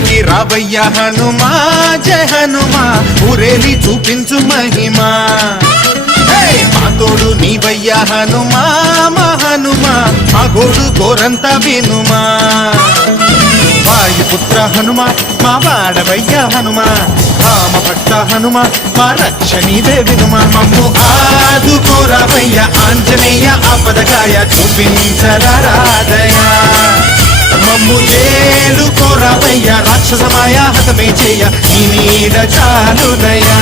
ఊరికి రావయ్య హనుమా జయ హనుమా ఊరేలి చూపించు మహిమా మా తోడు నీవయ్య హనుమా మా హనుమా మా గోడు గోరంత వినుమా వాయుపుత్ర హనుమా మా వాడవయ్య హనుమా రామభట్ట హనుమా మా రక్షణీదే వినుమా మమ్ము ఆదుకోరావయ్య ఆంజనేయ ఆపదగాయ చూపించరాదయ మమ్ము ఏలుకోరావయ్య రాక్షసమాయ హతమే చేయ నీ నీడ చాలునయా